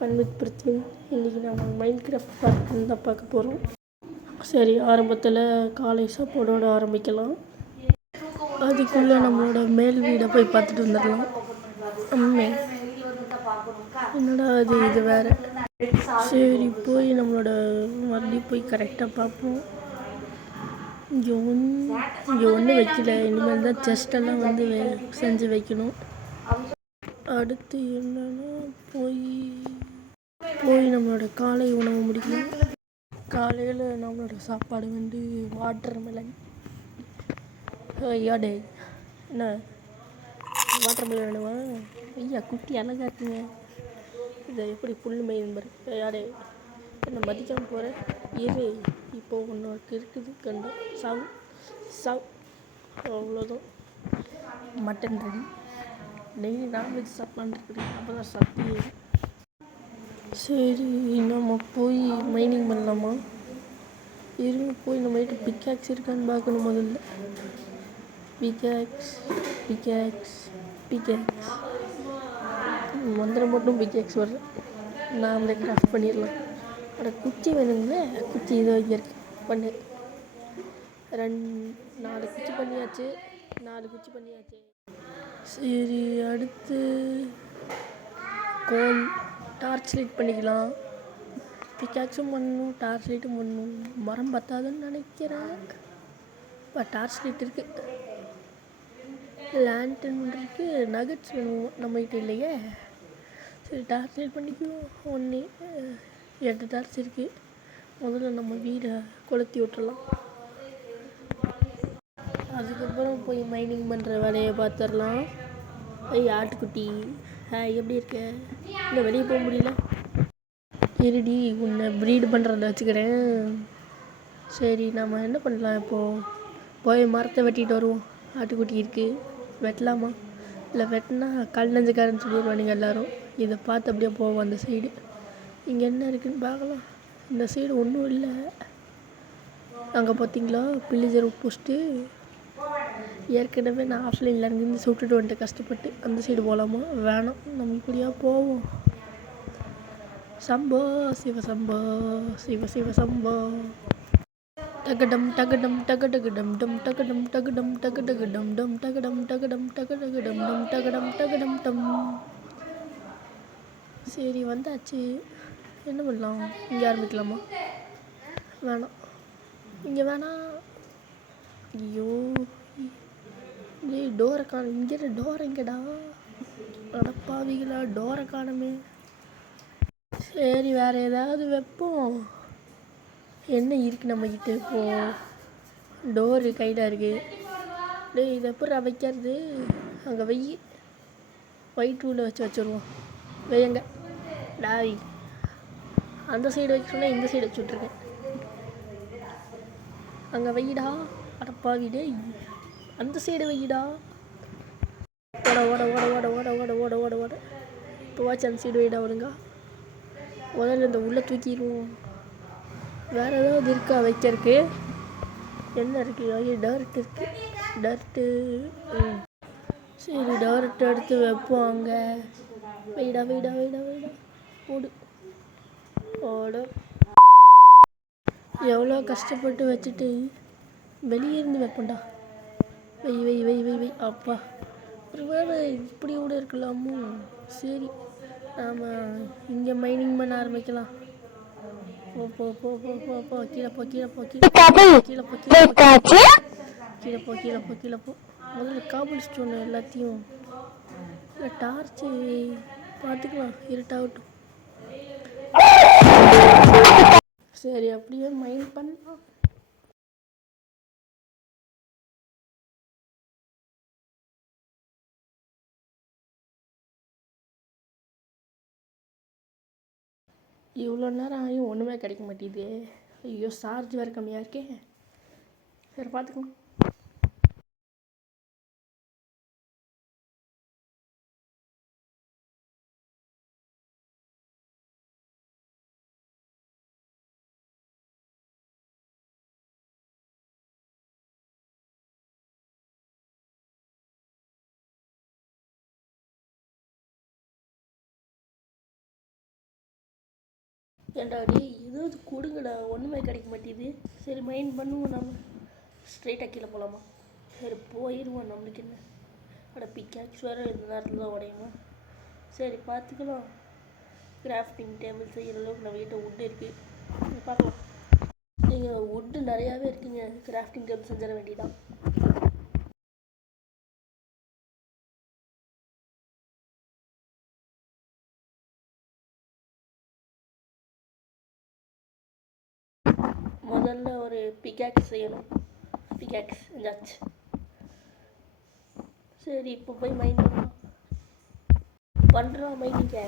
Fun with Prithvi. இன்றைக்கி நம்ம mind craft part தான் பார்க்க போகிறோம். சரி, ஆரம்பத்தில் காலை சாப்பாடோடு ஆரம்பிக்கலாம். அதுக்குள்ளே நம்மளோட மேல் வீடை போய் பார்த்துட்டு வந்துடலாம். என்னடா இது வேறு. சரி, போய் நம்மளோட மறுபடியும் போய் கரெக்டாக பார்ப்போம். இங்கே ஒன்றும் வைக்கல. இனிமேல் தான் செஸ்டெல்லாம் வந்து செஞ்சு வைக்கணும். அடுத்து என்னன்னா போய் நம்மளோட காலை உணவு முடிக்கணும். காலையில் நம்மளோட சாப்பாடு வந்து வாட்டர் மெலன். யாடே என்ன வாட்டர் மெலன் வேணுமா? ஐயா, குட்டி அழகாக இருக்குங்க. இதை எப்படி புல் மெயின் பாரு. யாடே என்ன மதிக்காமல் போகிற? இரு, இப்போது ஒன்று இருக்குது கண்டு சாவு. அவ்வளோதான். Mutton ready. டெய்லி நான்வெஜ் சாப்பிட்லான்னு இருக்குது. அப்போ தான் சக்தி. சரி, நம்ம போய் மைனிங் பண்ணலாமா? இருங்க, போய் நம்ம வீட்டு பிக்காக்ஸ் இருக்கான்னு பார்க்கணும். முதல்ல பிக்காக்ஸ் மந்திரம் மட்டும் பிக்காக்ஸ் வர்ற. நாமளே கிராஃப்ட் பண்ணிடலாம். குச்சி வேணுங்களே. குச்சி இதோ இங்கே இருக்கு. பண்ணு. 4 குச்சி பண்ணியாச்சு. சரி, அடுத்து கோல் டார்ச் லைட் பண்ணிக்கலாம். பிக்காக்ஸும் பண்ணணும், டார்ச் லைட்டும் பண்ணணும். மரம் பத்தாதுன்னு நினைக்கிறேன். இப்போ டார்ச் லைட் இருக்குது, லேண்டன் இருக்குது, நகட்ஸ் வேணும் நம்மகிட்ட இல்லையே. சரி, டார்ச் லைட் பண்ணிக்குவோம். 8 டார்ச் இருக்குது. முதல்ல நம்ம வீடை கொளுத்தி விட்டுறலாம். அதுக்கப்புறம் போய் மைனிங் பண்ணுற வேலையை பார்த்துடலாம். ஆட்டுக்குட்டி, எப்படி இருக்க? இன்னும் வெளியே போக முடியல. இருடி, உன்னை ப்ரீடு பண்ணுறத வச்சுக்கிறேன். சரி, நம்ம என்ன பண்ணலாம்? இப்போது போய் மரத்தை வெட்டிட்டு வருவோம். ஆட்டுக்குட்டி இருக்குது, வெட்டலாமா? இல்லை வெட்டினா கல் நெஞ்சுக்காரன்னு சொல்லிடுவானுங்க எல்லோரும். இதை பார்த்து அப்படியே போவோம் அந்த சைடு. இங்கே என்ன இருக்குதுன்னு பார்க்கலாம். இந்த சைடு ஒன்றும் இல்லை. அங்கே பார்த்தீங்களா பில்லிஜர் போஸ்ட்டு. ஏற்கனவே நான் ஆஃப்லைனில் இருந்து சுட்டுட்டு வந்துட்டு கஷ்டப்பட்டு. அந்த சைடு போகலாமா? வேணாம், நம்ம இப்படியா போவோம். சம்போ சிவசம்போ சிவசம்போ. டகடம் டகடம் டகடகடம் டம் டகடம் டகடம் டகடகடம் டம் டகடம் டகடம் டகடகடம் டம் டகடம் டகடம் டம். சரி, வந்தாச்சு. என்ன பண்ணலாம்? இங்கே ஆரம்பிக்கலாமா? வேணாம், இங்கே வேணாம். ஐயோ, டோரை காணும். இங்கே டோர் எங்கடா? அடப்பாவிகளா, டோரை காணுமே. சரி, வேறு ஏதாவது வைப்போம். என்ன இருக்குது நம்மக்கிட்ட? இப்போது டோரு கையில் இருக்குது. இதை எப்படி வைக்கிறது? அங்கே ஒயிட் ரூலில் வச்சுருவோம். வையங்க டாய். அந்த சைடு வைக்க சொன்னால் இந்த சைடு வச்சு விட்ருக்கேன். அங்கே வைடா. அடப்பாவிடே, அந்த சைடு வைடா. ஓட. இப்போ வாட்ச் அந்த சைடு வைடா. ஒழுங்கா முதல்ல இந்த உள்ளே தூக்கிடுவோம். வேறு ஏதாவது இருக்கா வைக்கிறதுக்கு? என்ன இருக்குது? ஐயோ, டர்ட் இருக்குது. டர்ட்டு. சரி, டர்ட் எடுத்து வைப்போம். அங்கே வைடா. ஓடு. எவ்வளோ கஷ்டப்பட்டு வச்சுட்டு வெளியே இருந்து வைப்போண்டா. வை. அப்பா, ஒரு வேளை இப்படி கூட இருக்கலாமோ? சரி, நாம் இங்கே மைனிங் பண்ண ஆரம்பிக்கலாம். போ. கீழே போ. முதல்ல காபிள் ஸ்டோன் எல்லாத்தையும் டார்ச்சு பார்த்துக்கலாம். இருட்டாகட்டும். சரி, அப்படியே மைண்ட் பண்ணலாம். இவ்வளோ நேரம் ஆகியும் ஒன்றுமே கிடைக்க மாட்டேங்குது. ஐயோ, சார்ஜ் வேறு கம்மியாக இருக்கே. சரி, பார்த்துக்கலாம். ஏன்டா டேய் ஏதாவது கொடுங்கடா, ஒன்றுமே கிடைக்க மாட்டேது. சரி மைண்ட் பண்ணுவோம் நம்ம. ஸ்ட்ரைட்டாக கீழே போகலாமா? சரி போயிடுவோம், நம்மளுக்கு என்ன. அட பிக்காக்ஸ் வேறு இந்த நேரத்தில் தான் உடையுமா? சரி பார்த்துக்கலாம். கிராஃப்டிங் டேபிள் செய்கிற அளவுக்கு நம்ம கிட்ட வுட் இருக்குது, பார்க்கலாம். நீங்கள் வுட்டு நிறையாவே இருக்குங்க, கிராஃப்டிங் டேபிள் செஞ்சிட வேண்டியதான். முதல்ல ஒரு பிக்காக்ஸ் செய்யணும். பிக்காக்ஸ் செஞ்சாச்சு. சரி இப்போ போய் மைண்ட் பண்ணலாம். பண்ணுறோம் மைண்டிங்க.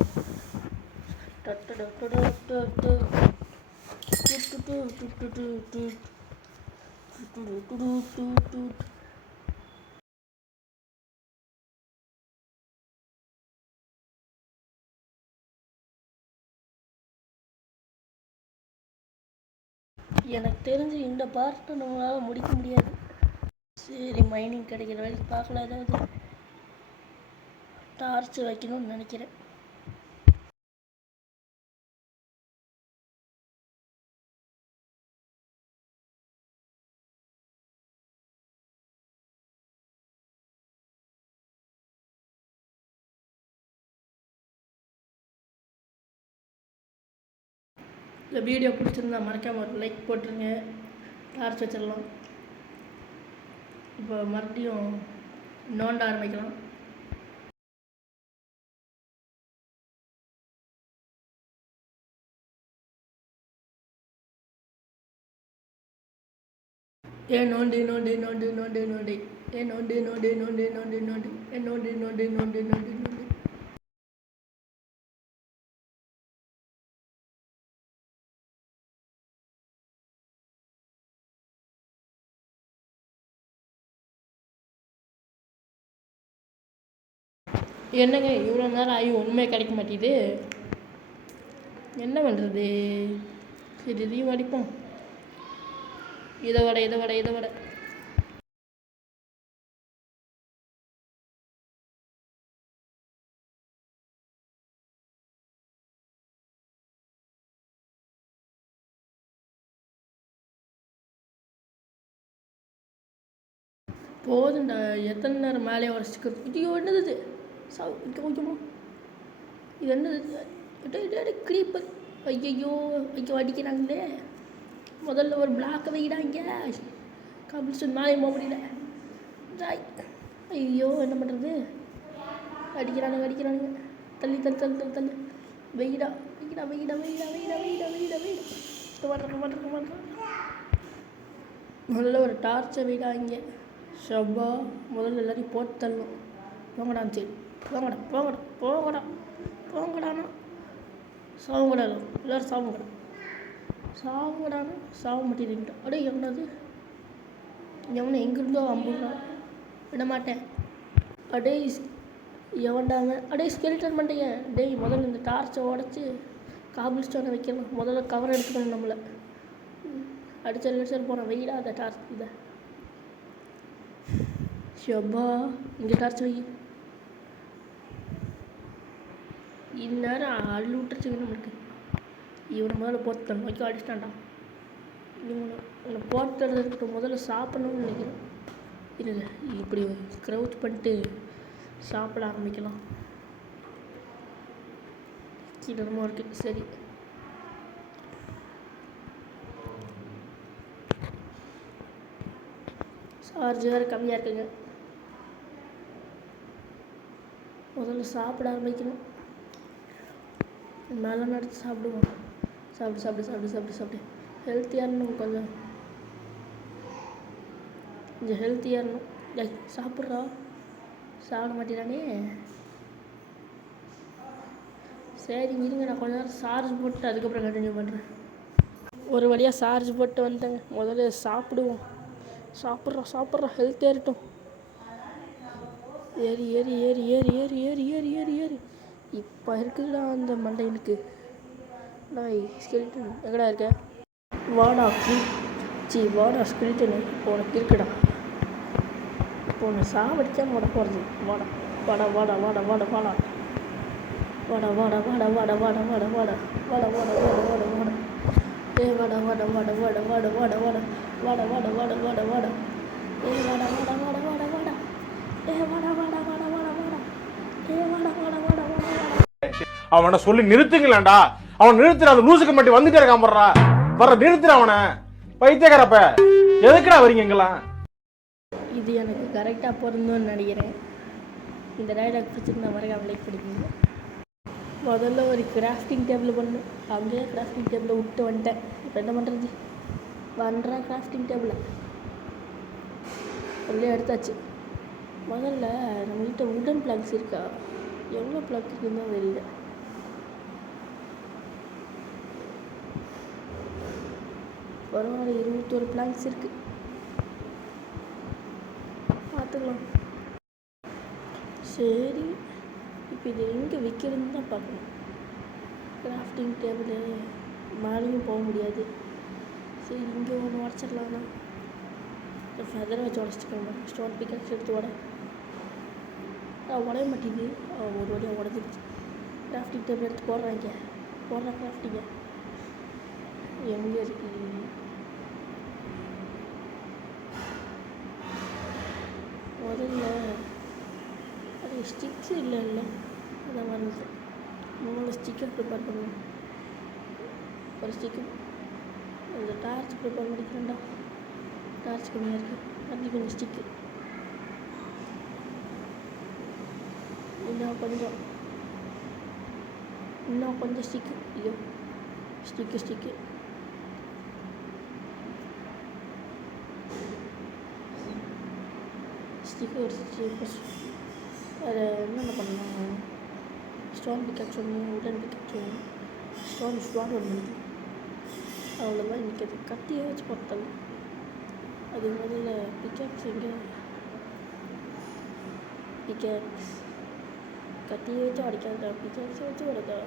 எனக்கு தெரிஞ்சு இந்த பார்ட்டை நம்மளால் முடிக்க முடியாது. சரி மைனிங் கிடைக்கிற வரைக்கும் பார்க்கலாம். ஏதாவது டார்ச் வைக்கணும்னு நினைக்கிறேன். இந்த வீடியோ பிடிச்சிருந்தா மறக்காமல் ஒரு லைக் போட்டுருங்க. டார்ச் வச்சிடலாம். இப்போ மறுபடியும் நோண்ட ஆரம்பிக்கலாம். நோண்டி நோண்டி நோண்டி நோண்டி நோண்டி நோண்டி நோண்டி நோண்டி நோண்டி நோண்டி நோண்டி நோண்டி நோண்டி நோண்டி நோண்டி. என்னங்க இவ்வளோ நேரம் ஆகி ஒன்றுமே கிடைக்க மாட்டேது, என்ன பண்ணுறது? சரி இதையும் அடிப்போம். இதை விட போதுண்டா. எத்தனை நேரம் மேலே உடச்சிக்கிறது? ஐயோ என்னது இது? கொஞ்சமா இது என்னது? க்ரீப்பர். ஐயோ ஐயோ அடிக்கிறாங்களே. முதல்ல ஒரு பிளாக்கை வைக்கிறாங்க. காம்பிடிஷன் மேலே போக முடியல. ஐயோ என்ன பண்ணுறது? அடிக்கிறானுங்க. தள்ளி வெயிடா. முதல்ல ஒரு டார்ச்சை வைடா இங்கே. ஷப்பா முதல்ல எல்லாரையும் போட்டு தள்ளணும். போங்கடான்னு சரி. போங்கடானா சாவுங்கடா. எல்லோரும் சாவுங்கடானா சாவ மாட்டேங்கிட்ட. அப்படியே எவனை எங்கிருந்தோ அம்புறான், விட மாட்டேன். அடே எவன்டாங்க? அடே ஸ்கெலிட்டன் பண்ணிட்டீங்க. டேய் முதல்ல இந்த டார்ச்சை உடச்சி காபிள் ஸ்டோனை வைக்கணும். முதல்ல கவர் எடுத்துக்கணும். நம்மளை அடிச்சல் போகிறோம். வெயிடா அந்த டார்ச். இதை ஷப்பா இங்கே டார்ச் வை. இந்நேரம் அள்ளு விட்டுருச்சுங்க நம்மளுக்கு. இவனை முதல்ல போட்டு வைக்க அடிச்சிட்டான்டா. இவனை போட்டு இருக்கட்டும். முதல்ல சாப்பிடணும்னு நினைக்கிறேன். இல்லை இப்படி க்ரௌச் பண்ணிட்டு சாப்பிட ஆரம்பிக்கலாம். கீழமாக இருக்குது. சரி சார்ஜ் வேறு கம்மியாக இருக்குங்க. முதல்ல சாப்பிட ஆரம்பிக்கணும். மேலே நடத்து சாப்பிடுவோம். சாப்பிடு. ஹெல்த்தியாக இருந்தோம். கொஞ்சம் ஹெல்த்தியாக இருந்தோம். சாப்பிட்றா. சாப்பிட மாட்டேறானே. சரி இருங்க, நான் கொஞ்ச நேரம் சார்ஜ் போட்டு அதுக்கப்புறம் கண்டினியூ பண்ணுறேன். ஒரு வழியாக சார்ஜ் போட்டு வந்துட்டேங்க. முதல்ல சாப்பிடுவோம். சாப்பிட்றா ஹெல்த்தியாக இருக்கட்டும். ஏறி இப்போ இருக்குதுடா அந்த மண்டைனுக்கு. டாய் ஸ்கெலிட்டன் எங்கடா இருக்க? வாடா ஸ்கெலிட்டன். இப்போ உனக்கு இருக்குடா. இப்போ உன்னை சாவடிச்சா போகிறது. வாடா. வாடா வாடா வாடா வாடா வாடா வாடா வாடா வாடா வாடா வாடா வாடா வாடா ஏ வாடா வாடா வாடா வாடா வாடா வாடா வாடா வாடா வாடா வாடா வாடா வாடா ஏ வாடா வாடா வாடா வாடா வாடா ஏ வாடா வாடா வாடா வாடா வாடா ஏ வாடா வாடா வாடா வாடா வாடா. அவனை சொல்லி நிறுத்துங்களேன்டா. அவன் நிறுத்துற அந்த லூசுக்கு மட்டும் வந்துட்டே இருக்கான் போடுறா. வர நிறுத்துற அவனை. பைத்தியக்காரப்ப எதுக்குடா வரீங்க எங்கெல்லாம்? இது எனக்கு கரெக்டாக பொருந்தும்னு நினைக்கிறேன். இந்த டைலாக் பிடிச்சிருந்தா மறக்காம லைக் பண்ணிக்கோங்க. முதல்ல ஒரு கிராஃப்டிங் டேபிள் பண்ணேன். அங்கேயே கிராஃப்டிங் டேபிளை விட்டு வந்துட்டேன். இப்போ என்ன பண்ணுறது? பண்ணுறேன் கிராஃப்டிங் டேபிளை உள்ளே எடுத்தாச்சு. முதல்ல நம்மகிட்ட உடன் பிளாக்ஸ் இருக்கா? எவ்வளோ பிளாக் இருக்குன்னு தான் தெரியல. பரவாயில்ல, 21 பிளாங்க்ஸ் இருக்குது. பார்த்துக்கலாம். சரி, இப்போ இது எங்கே விற்கிறதுன்னு தான் பார்க்கணும். கிராஃப்டிங் டேபிள் மேலேயும் போக முடியாது. சரி, இங்கே ஒன்று உடச்சிடலாம்ண்ணா. ஃபெதரை வச்சு உடச்சிக்கணும். ஸ்டோன் பிக்காக்ஸ் எடுத்து உடைய மாட்டேங்குது. ஒரு வழியாக உடஞ்சிருச்சு. கிராஃப்டிங் டேபிள் எடுத்து போடுறாங்க. கிராஃப்டிங்க எங்கே இருக்குது? முதல்ல அது ஸ்டிக்ஸ் இல்லை அதான் வருது. முதல்ல ஸ்டிக்கர் ப்ரிப்பேர் பண்ணுவோம். ஒரு ஸ்டிக்கர் அந்த டார்ச் ப்ரிப்பேர் பண்ணிக்கிறேன்டா. டார்ச் கம்மியாக இருக்குது. அப்படி கொஞ்சம் ஸ்டிக்கு இன்னும் கொஞ்சம் ஸ்டிக்கு. ஐயோ, ஸ்டிக்கு ஸ்டிக்கு ஒரு ஸ்டிக்கு. அதை என்னென்ன பண்ணலாம்? ஸ்டோன் பிக்காக்ஸ் ஒன்று, உடன் பிக்காக்ஸ் ஒன்று, ஸ்டோன் ஒன்று இருக்குது. அவ்வளோதான். இன்றைக்கி அது கத்தியை வச்சு போட்டது. அது முதல்ல பிக்காக்ஸ் எங்கே? பிக்காக்ஸ் கத்தியை வச்சு அடிக்காதா? பிக்காக்ஸை வச்சு உடைக்கா?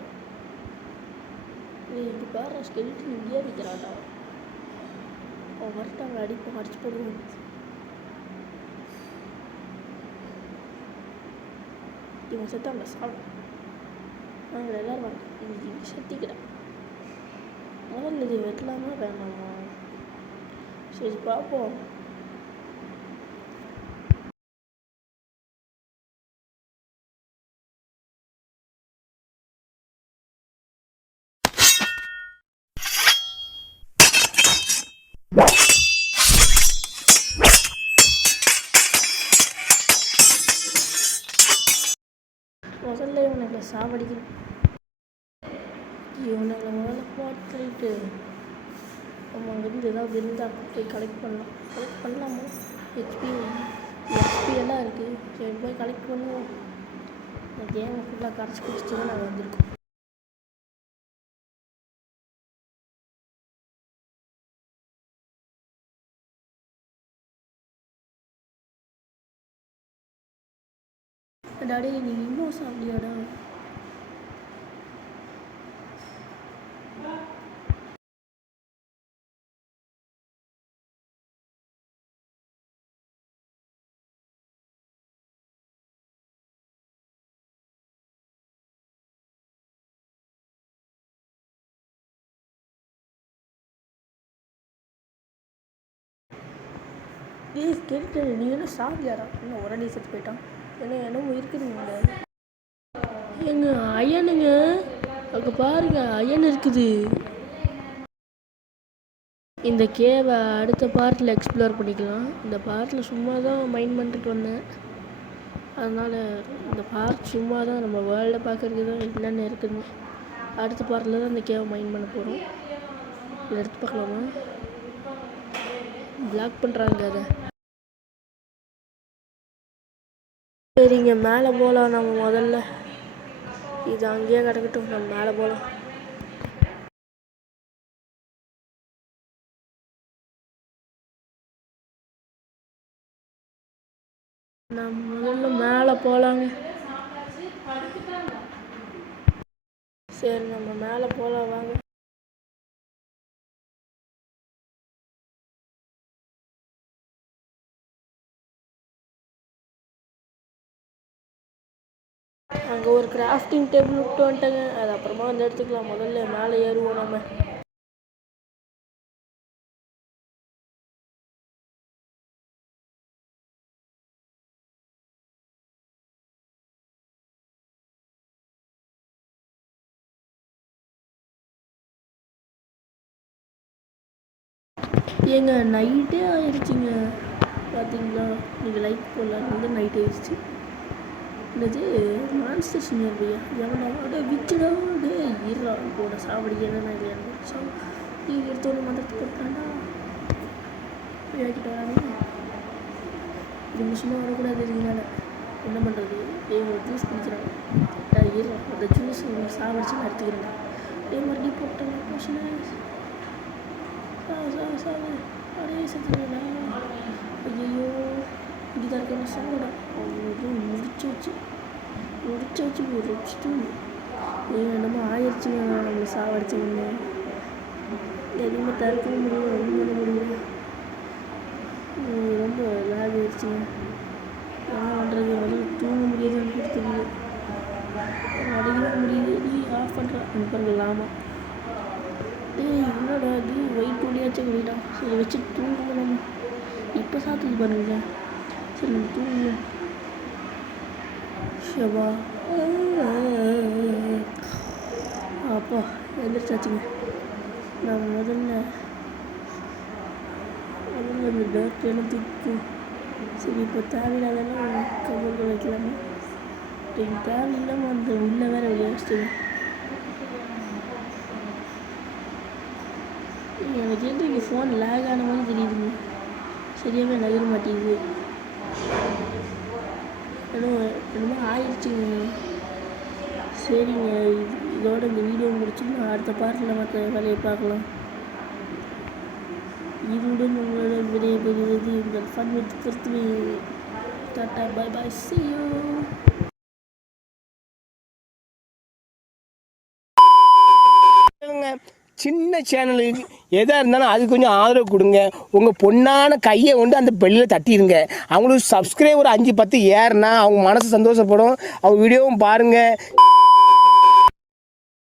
இது பாரு, ஸ்கெல்ட்டு இங்கேயே அடிக்கிறாடா. அவன் வரட்டாங்க, அடிப்போம், அடிச்சு போடுவோம். இவன் செத்தாங்க சாப்பிடும். நாங்கள் எல்லோரும் வாங்க. இன்னைக்கு செத்திக்கிறேன். முதல்ல இது வெட்டலாமா வேணாமா? சரி, பார்ப்போம். முதல்ல இவனுங்களை சாவடிக்கணும். இவனுங்களை முதல்ல போட்டுட்டு நம்ம அங்கேருந்து ஏதாவது இருந்தால் போய் கலெக்ட் பண்ணலாமா? ஹெச்பி எல்லாம் இருக்குது. சரி, போய் கலெக்ட் பண்ணுவோம். இந்த கேமை ஃபுல்லாக கரைச்சி குடிச்சிட்டு தான் நாங்கள் வந்திருக்கோம். டாடி, நீ இன்னும் சாப்பிடியாடா? கேட்டு நீ என்ன சாப்பிடியாடா? இன்னும் ஒரு அடி செத்து போயிட்டான். என்னமோ இருக்குதுங்க. எங்க அயனுங்க, அங்கே பாருங்க, அயன் இருக்குது. இந்த கேவை அடுத்த பார்ட்டில் எக்ஸ்ப்ளோர் பண்ணிக்கலாம். இந்த பார்ட்டில் சும்மா தான் மைண்ட் பண்ணிட்டு வந்தேன். அதனால் இந்த பார்ட் சும்மா தான் நம்ம வேர்ல்டை பார்க்குறதுக்கு தான் என்னென்ன இருக்குதுன்னு. அடுத்த பார்ட்டில் தான் இந்த கேவை மைண்ட் பண்ண போகிறோம். இதை எடுத்து பார்க்கலாமா? பிளாக் பண்ணுறாங்க அதை. சரிங்க, மேலே போகலாம். நம்ம முதல்ல இது அங்கேயே கிடக்கட்டும். நம்ம மேலே போகலாம். நம்ம முதல்ல மேலே போகலாங்க. சரி, நம்ம மேலே போகலாம் வாங்க. அங்கே ஒரு கிராஃப்டிங் டேபிள் விட்டு வந்துட்டேங்க. அது அப்புறமா வந்து எடுத்துக்கலாம். முதல்ல மேலே ஏறுவோம் நம்ம. ஏங்க நைட்டே ஆயிடுச்சுங்க. பார்த்தீங்களா, நீங்கள் லைட் போடலாம் வந்து நைட் ஆயிடுச்சு. என்னது மான்ஸ்டர் சீனியர் பையா எவனா அடே விச்சுடா டே ஈரா கூட சாவடிக்கிறேன் நான் இல்லையா நீ எடுத்தோன்னு மந்திரத்து போட்டாண்டா போய்கிட்ட வரானே. இது மிஷினாக வரக்கூடாது. இதுனால என்ன பண்ணுறது? ஒரு ஜூஸ் குடிக்கிறாங்க. ஈரா அந்த ஜூஸ் சாவடிச்சு நான் எடுத்துக்கிறேன். மறுபடியும் போட்டேன் மிஷினை சாவு அடே செத்துடா. ஐயோ இங்கே இருக்க சாவடா. அவ்வளோ முடிச்சு வச்சுட்டு என்னமோ ஆயிடுச்சுங்க. நம்மளை சாவடிச்சுங்க. எதுவுமே தடுக்கவும் முடியல, ஒன்றும் பண்ண முடியல. ரொம்ப லாக் ஆயிடுச்சுங்க. என்ன பண்ணுறது? முதல்ல தூங்க முடியாதுன்னு கொடுத்துருங்க. அடிக்கலாம் முடியுது. நீ ஆஃப் பண்ணுற அனுப்பலாமா? என்னடா அது வெயிட் ஒளியாச்சும் வெயிட்டா. சரி வச்சு தூங்குங்க. நம்ம இப்போ சாப்பிட்டு பண்ணுங்க. சரி நம்ம தூங்குங்க. ஷபா அப்பா எந்திரிச்சாச்சுங்க. நான் முதல்ல அந்த டேர்ட் எல்லாம் தூக்கும். சரி இப்போ தேவையில்லாதெல்லாம் கவர்கள் வைக்கலாமா? தேவையில்லாமல் அந்த உள்ளே வேறு வெளியே வச்சுட்டுங்க. எனக்கு எது இங்கே ஃபோன் லேக் ஆன மாதிரி தெரியுதுங்க. சரியாகவே நகர மாட்டேங்குது. என்னமோ ஆயிடுச்சுங்க. சரிங்க, இதோட இந்த வீடியோ முடிச்சுட்டு அடுத்த பார்ட்டில் மற்ற வேலையை பார்க்கலாம். இதுடன் உங்களோட விடைபெறுவது உங்கள் fun with Prithvi. Tata bye bye, see you. சின்ன சேனலுக்கு எதாக இருந்தாலும் அது கொஞ்சம் ஆதரவு கொடுங்க. உங்கள் பொண்ணான கையை கொண்டு அந்த பெல்லில் தட்டிடுங்க. அவங்களுக்கு சப்ஸ்கிரைபர் 5-10 ஏறுனா அவங்க மனசு சந்தோஷப்படும். அவங்க வீடியோவும் பாருங்கள்.